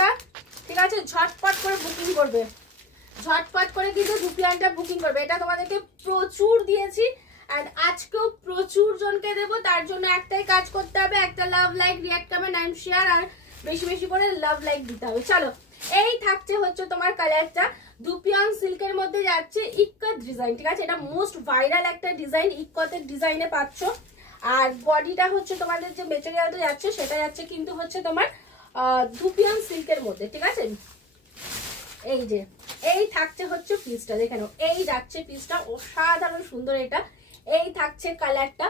প্যান্টটা, ঠিক আছে, ঝটপট করে বুকিং করবে, ঝটপট করে কিন্তু 2 প্যান্টটা বুকিং করবে। এটা তোমাদেরকে প্রচুর দিয়েছি অ্যান্ড আজকেও প্রচুর জনকে দেবো। তার জন্য একটাই কাজ করতে হবে, একটা love like, react comment and share, আর বেশি বেশি করে লাভ লাইক দিতে হবে। চলো, এই থাকছে হচ্ছে তোমার কালারটা, দুপিয়ন সিল্কের মধ্যে যাচ্ছে ইক্কত ডিজাইন, ঠিক আছে, এটা মোস্ট ভাইরাল একটা ডিজাইন, ইক্কতের ডিজাইনে পাচ্ছ। আর বডিটা হচ্ছে তোমাদের যে মেটেরিয়ালটা যাচ্ছে সেটা যাচ্ছে কিন্তু হচ্ছে তোমার দুপিয়ন সিল্কের মধ্যে, ঠিক আছে। এই যে এই থাকছে হচ্ছে পিসটা, দেখে নাও, এই যাচ্ছে পিসটা, অসাধারণ সুন্দর এটা। এই থাকছে কালারটা,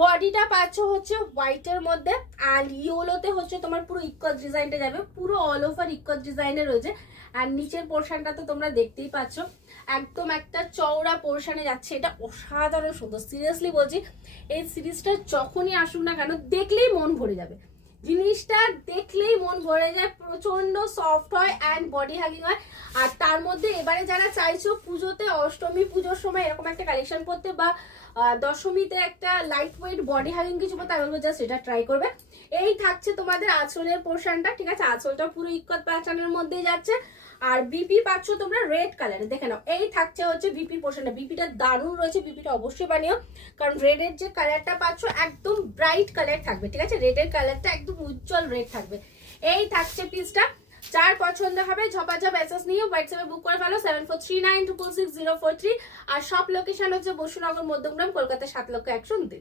বডিটা পাচ্ছ হচ্ছে হোয়াইটের মধ্যে, আর ইয়েলোতে হচ্ছে তোমার পুরো ইক্কত ডিজাইনটা যাবে, পুরো অল ওভার ইক্কত ডিজাইনে রয়েছে। আর নিচের পোর্শনটা তো তোমরা দেখতেই পাচ্ছ, একদম একটা চওড়া পোর্শনে যাচ্ছে, এটা অসাধারণ সুন্দর। সিরিয়াসলি বলছি, এই সিরিজটা যখনই আসুক না কেন দেখলেই মন ভরে যাবে, জিনিসটা দেখলেই মন ভরে যায়, প্রচন্ড সফট হয় অ্যান্ড বডি হাগিং হয়। আর তার মধ্যে এবারে যারা চাইছো পুজোতে, অষ্টমী পুজোর সময় এরকম একটা কালেকশন করতে, বা দশমীতে একটা লাইট ওয়েট বডি হাগিং কিছু করতে, আমি বলবো জাস্ট এটা ট্রাই করবে। এই থাকছে তোমাদের আঁচলের পোর্শনটা, ঠিক আছে, আঁচলটা পুরো ইক্কত প্যাটার্নের মধ্যেই যাচ্ছে। আর বিপি পাচ্ছ তোমরা রেড কালারে, দেখে নাও, এই থাকছে হচ্ছে বিপি পোর্শনটা, বিপিটা দারুণ রয়েছে, বিপিটা অবশ্যই বানিও, কারণ রেডের যে কালারটা পাচ্ছ একদম ব্রাইট কালার থাকবে, ঠিক আছে, রেডের কালারটা একদম উজ্জ্বল রেড থাকবে। এই থাকছে পিসটা, যার পছন্দ হবে ঝপাঝপ এসএস নিয়ে হোয়াটসঅ্যাপে বুক করে ফেলো 7439666043। আর সব লোকেশন হচ্ছে বসুনগর, মধ্যমগ্রাম, কলকাতা 7,129।